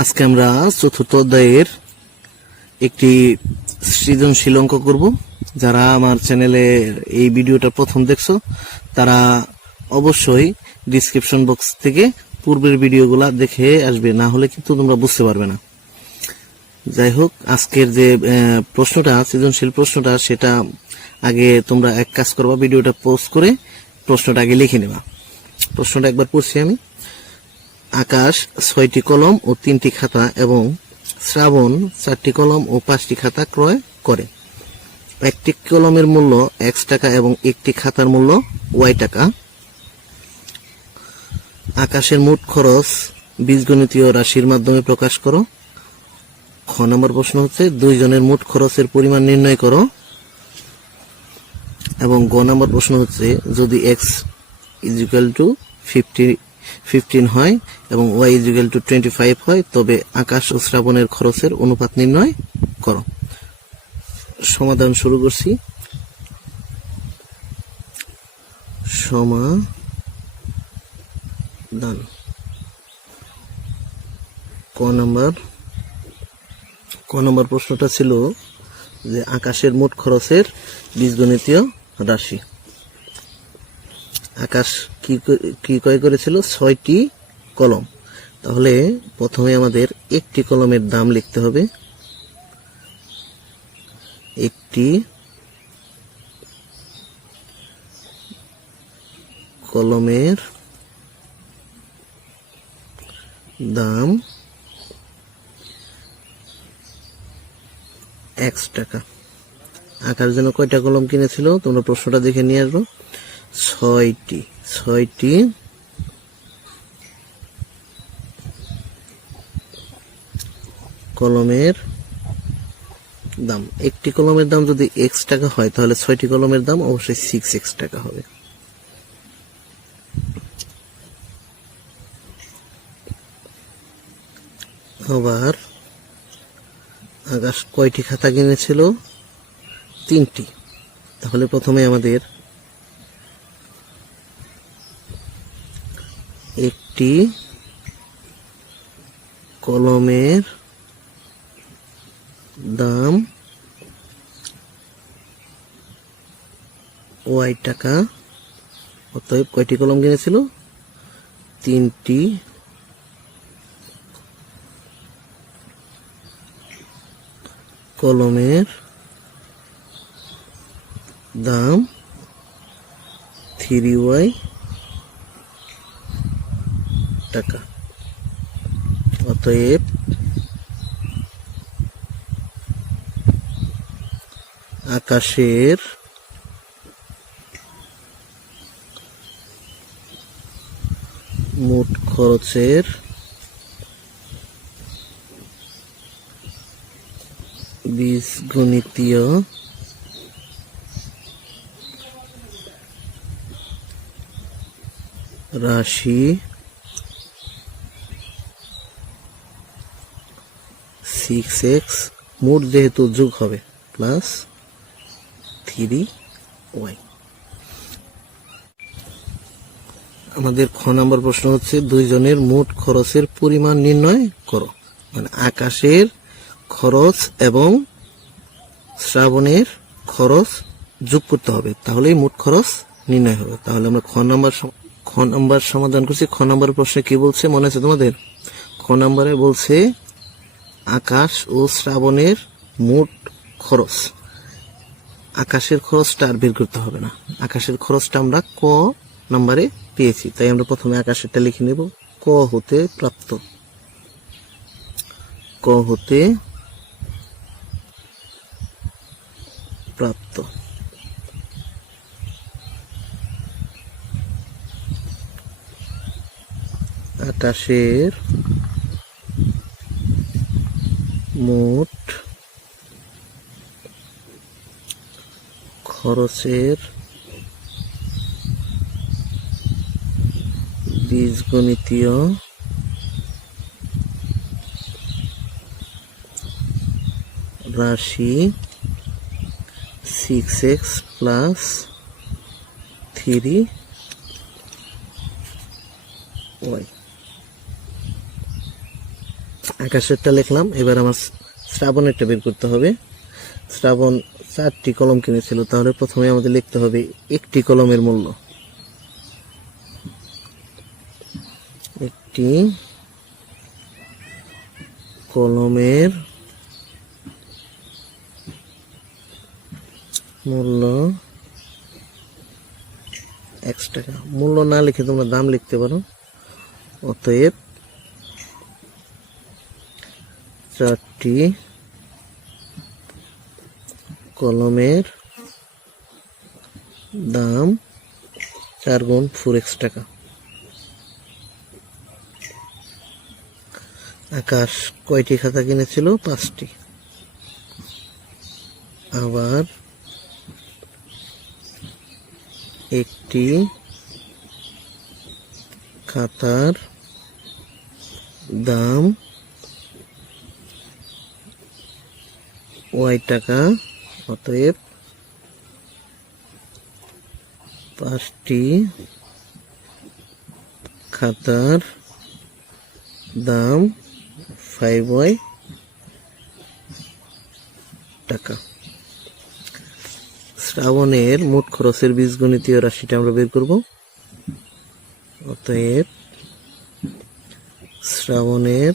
আজকে আমরা চতুর্থ অধ্যায়ের একটি সৃজনশীল অঙ্ক করব। যারা আমার চ্যানেলে এই ভিডিওটা প্রথম দেখছো তারা অবশ্যই ডেসক্রিপশন বক্স থেকে পূর্বের ভিডিওগুলো দেখে আসবে, না হলে কিন্তু তোমরা বুঝতে পারবে না। যাই হোক, আজকের যে প্রশ্নটা, সৃজনশীল প্রশ্নটা, সেটা আগে তোমরা এক কাজ করবা, ভিডিওটা পজ করে প্রশ্নটা আগে লিখে নেবা। প্রশ্নটা একবার পড়ছি আমি। আকাশ 6টি কলম ও 3টি খাতা এবং শ্রাবণ 4টি কলম ও 5টি খাতা ক্রয় করে। একটি কলমের মূল্য x টাকা এবং একটি খাতার মূল্য y টাকা। আকাশের মোট খরচ বীজগণিতীয় রাশির মাধ্যমে প্রকাশ করো। খ নম্বর প্রশ্ন হচ্ছে দুইজনের মোট খরচের পরিমাণ নির্ণয় করো। এবং গ নম্বর প্রশ্ন হচ্ছে যদি x = 15 হয় এবং y = 25 হয় তবে আকাশ ও শ্রাবণের খরচের অনুপাত নির্ণয় করো। সমাধান শুরু করছি। সমাধান। ক নম্বর প্রশ্নটা ছিল যে আকাশের মোট খরচের বীজগণিতীয় রাশি। আকাশ কি ক্রয় করেছিল? 6টি কলম। তাহলে প্রথমে আমাদের একটি কলমের দাম লিখতে হবে। একটি কলমের দাম x টাকা। আকাশ যেন কয়টা কলম কিনেছিল তোমরা প্রশ্নটা দেখে নিয়ে আসবো। 6টি কলমের দাম। একটি কলমের দাম যদি x টাকা হয় তাহলে 6টি কলমের দাম অবশ্যই 6x টাকা হবে। আবার আকাশ কয়টি খাতা কিনেছিল? 3টি। তাহলে প্রথমে আমাদের একটি কলমের দাম y টাকা। অতএব কয়টি কলম কিনেছিল? 3টি কলমের দাম 3y টাকা। অতএব আকাশের মোট খরচের বীজগণিতীয় রাশি 6x, মোট যেহেতু যোগ হবে, প্লাস 3y। আমাদের খ নম্বর প্রশ্ন হচ্ছে দুইজনের মোট খরচের পরিমাণ নির্ণয় করো। মানে আকাশের খরচ এবং শ্রাবণের খরচ যোগ করতে হবে, তাহলেই মোট খরচ নির্ণয় হবে। তাহলে আমরা খ নম্বর সমাধান করছি। খ নম্বর প্রশ্নে কি বলছে মনে আছে তোমাদের? খ নম্বরে বলছে আকাশ ও শ্রাবণের মোট খরচ। আকাশের খরচটা আর বের করতে হবে না, আকাশের খরচটা আমরা ক নম্বরে পেয়েছি, তাই আমরা প্রথমে আকাশেরটা লিখে নেব। ক হতে প্রাপ্ত। ক হতে প্রাপ্ত। আকাশের মোট খরচের বীজগণিতীয় রাশি 6x plus 3y। আকাশেরটা লিখলাম, এবার আমার শ্রাবণেরটা বের করতে হবে। শ্রাবণ 4টি কলম কিনেছিল, তাহলে প্রথমে আমাদের লিখতে হবে একটি কলমের মূল্য। একটি কলমের মূল্য x টাকা। মূল্য না লিখে তোমরা দাম লিখতে পারো। অতএব 4টি কলমের দাম 4 গুণ 4x টাকা। আকাশ কয়টি খাতা কিনেছিল? 5টি। আবার একটি খাতার দাম y টাকা। অতএব 5টি খাতার দাম 5y টাকা। শ্রাবণের মোট খরচের বীজগণিতীয় রাশিটা আমরা বের করব। অতএব শ্রাবণের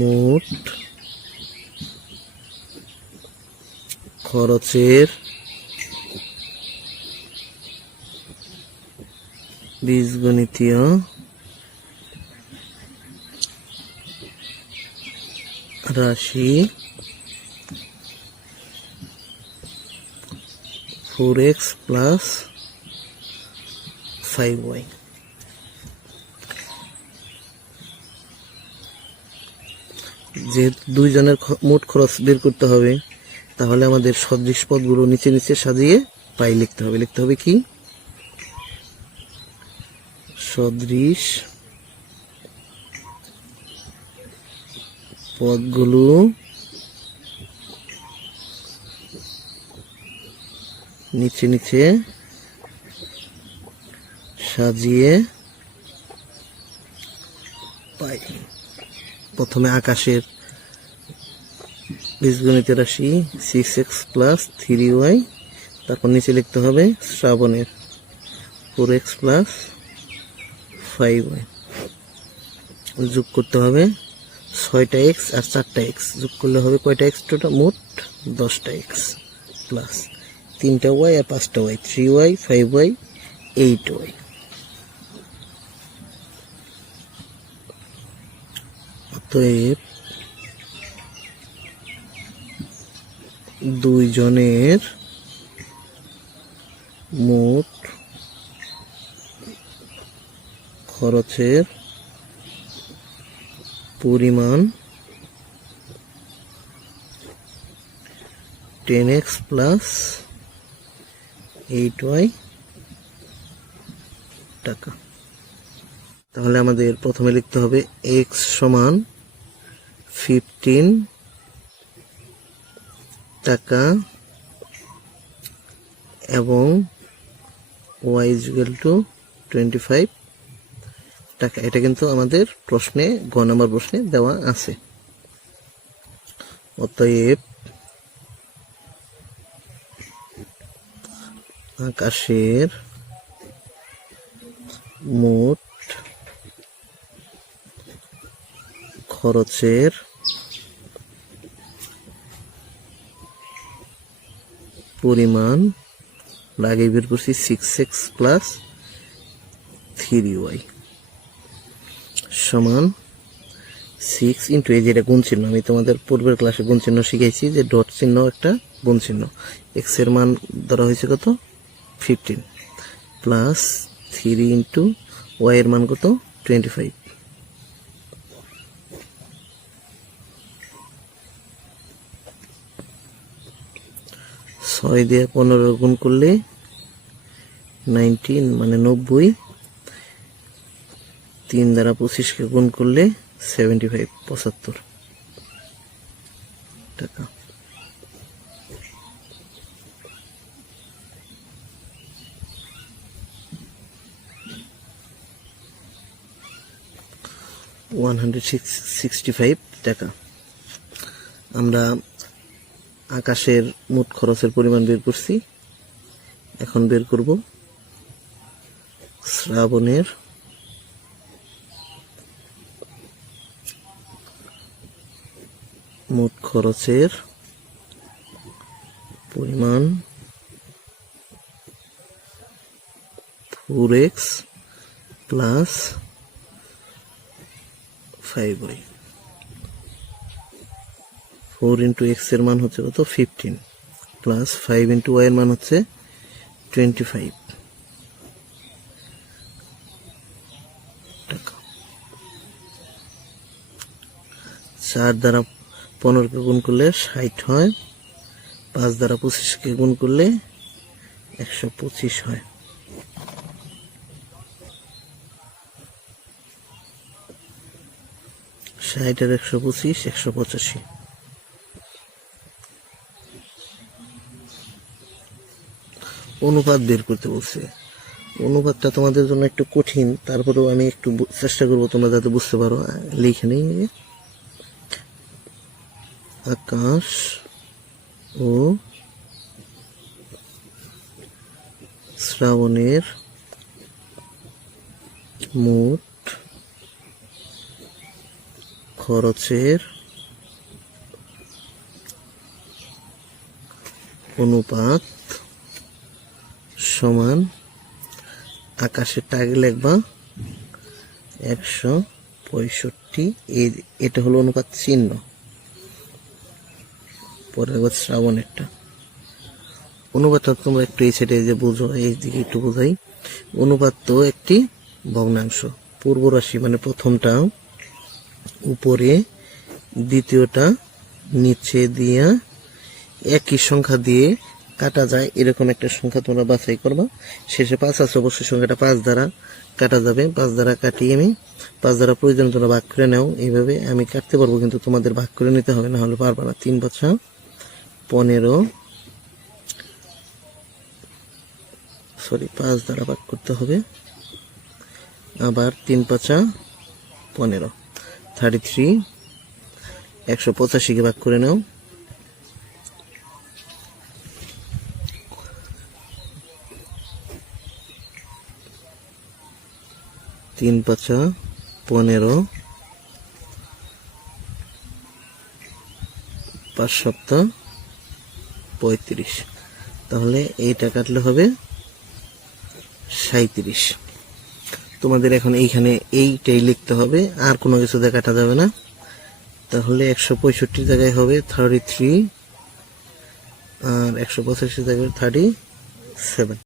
মোট খরচের বীজগণিতীয় রাশি 4x প্লাস 5y। যেহেতু দুইজনের মোট খরচ বের করতে হবে, তাহলে আমাদের সদৃশ পদগুলো নিচে নিচে সাজিয়ে পাই লিখতে হবে। লিখতে হবে কি? সদৃশ পদগুলো নিচে নিচে সাজিয়ে পাই। প্রথমে আকাশের বীজগণিতের রাশি 6x প্লাস 3y, তারপর নিচে লিখতে হবে শ্রাবণের 4x প্লাস 5y। যোগ করতে হবে 6টা x আর 4টা x। যোগ করলে হবে কয়টা x? টোটাল মোট 10টা x প্লাস 3টা y আর 5টা y, 3y 5y 8y। অতএব দুইজনের মোট খরচের পরিমাণ 10x প্লাস 8y টাকা। তাহলে আমাদের প্রথমে লিখতে হবে x সমান 15 টাকা এবং y is equal to 25 টাকা। এটা কিন্তু আমাদের প্রশ্নে, গ নাম্বার প্রশ্নে দেওয়া আছে। অতএব আকাশের মোট খরচের পরিমাণ আগে বের করছি 6x প্লাস 3y সমান 6 ইন্টু, এই যেটা গুণ চিহ্ন, আমি তোমাদের পূর্বের ক্লাসে গুণ চিহ্ন শিখাইছি যে ডট চিহ্ন একটা গুণ চিহ্ন। x এর মান ধরা হয়েছে কত? 15 প্লাস 3 ইন্টু y এর মান কত? 25। ছয় দিয়ে 15 গুণ করলে 19 মানে 90। 3 দ্বারা 25কে গুণ করলে 75 75 টাকা। 165 টাকা। আমরা আকাশের মোট খরচের পরিমাণ বের করছি, এখন বের করব শ্রাবণের মোট খরচের পরিমাণ 4x plus 5y। 4 into x এর মান হচ্ছে কত 15 প্লাস 5 ইন্টু y এর মান হচ্ছে 25 টাকা। 4 দ্বারা 15কে গুণ করলে 60 হয়, 5 দ্বারা 25কে গুণ করলে 125 হয়। ষাট আর 125 185। অনুপাত বের করতে বলছে। অনুপাতটা তোমাদের জন্য একটু কঠিন, তারপরেও আমি একটু চেষ্টা করবো তোমরা যাতে বুঝতে পারো। লিখে নেই, আকাশ ও শ্রাবণের মোট খরচের অনুপাত সমান, আকাশের টাগে লিখবা 165। এটা হলো অনুপাত চিহ্ন। পরে একবার শ্রাবণেরটা অনুপাতটা তোমরা একটু এই সাইডে যে বুঝো, এই দিকে একটু বোঝাই। অনুপাত তো একটি ভগ্নাংশ, পূর্ব রাশি মানে প্রথমটা উপরে, দ্বিতীয়টা নিচে দিয়া একই সংখ্যা দিয়ে কাটা যায়, এরকম একটা সংখ্যা তোমরা বাছাই করবা। শেষে 5 আছে, অবশ্যই সংখ্যাটা 5 দ্বারা কাটা যাবে। 5 দ্বারা কাটিয়ে আমি 5 দ্বারা প্রয়োজন তোমরা ভাগ করে নাও। এইভাবে আমি কাটতে পারবো, কিন্তু তোমাদের ভাগ করে নিতে হবে, না হলে পারবা না। 3 5 15, 5 দ্বারা ভাগ করতে হবে, আবার 3 5 15, 33। 185কে ভাগ করে নাও, 3 5 15, 5 7 35। তাহলে এইটা কাটলে হবে 37। তোমাদের এখন এইখানে এইটাই লিখতে হবে, আর কোনো কিছু দিয়ে কাটা যাবে না। তাহলে 165 জায়গায় হবে 33 আর 185 জায়গায় 37।